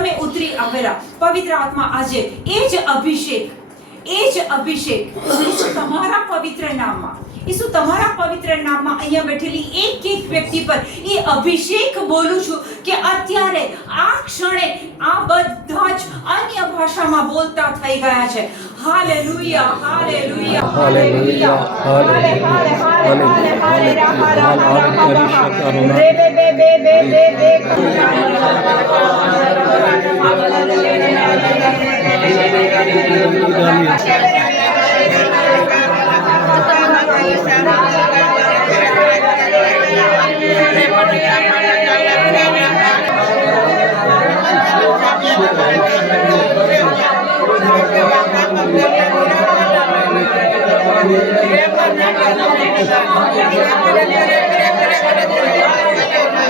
તમે ઉતરી આવેલા પવિત્ર આત્મા આજે એ જ અભિષેક એ જ અભિષેક તમારા પવિત્ર નામમાં ઈસુ તમારા પવિત્ર નામમાં અહીંયા બેઠેલી એક એક વ્યક્તિ પર એ અભિષેક બોલું છું કે અત્યારે આ ક્ષણે આ બધા જ અન્ય ભાષામાં બોલતા થઈ ગયા છે હાલેલુયા હાલેલુયા હાલેલુયા दे दे दे दे Thank you.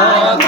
Oh,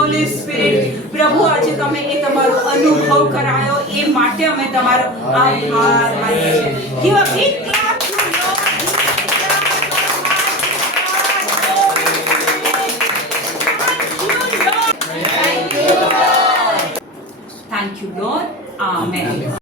holy spirit પ્રભુ આજે તમે એ તમારો અનુભવ કરાયો એ માટે અમે તમારો આભાર માનીએ છીએ give a big clap to Thank you, Lord. Amen.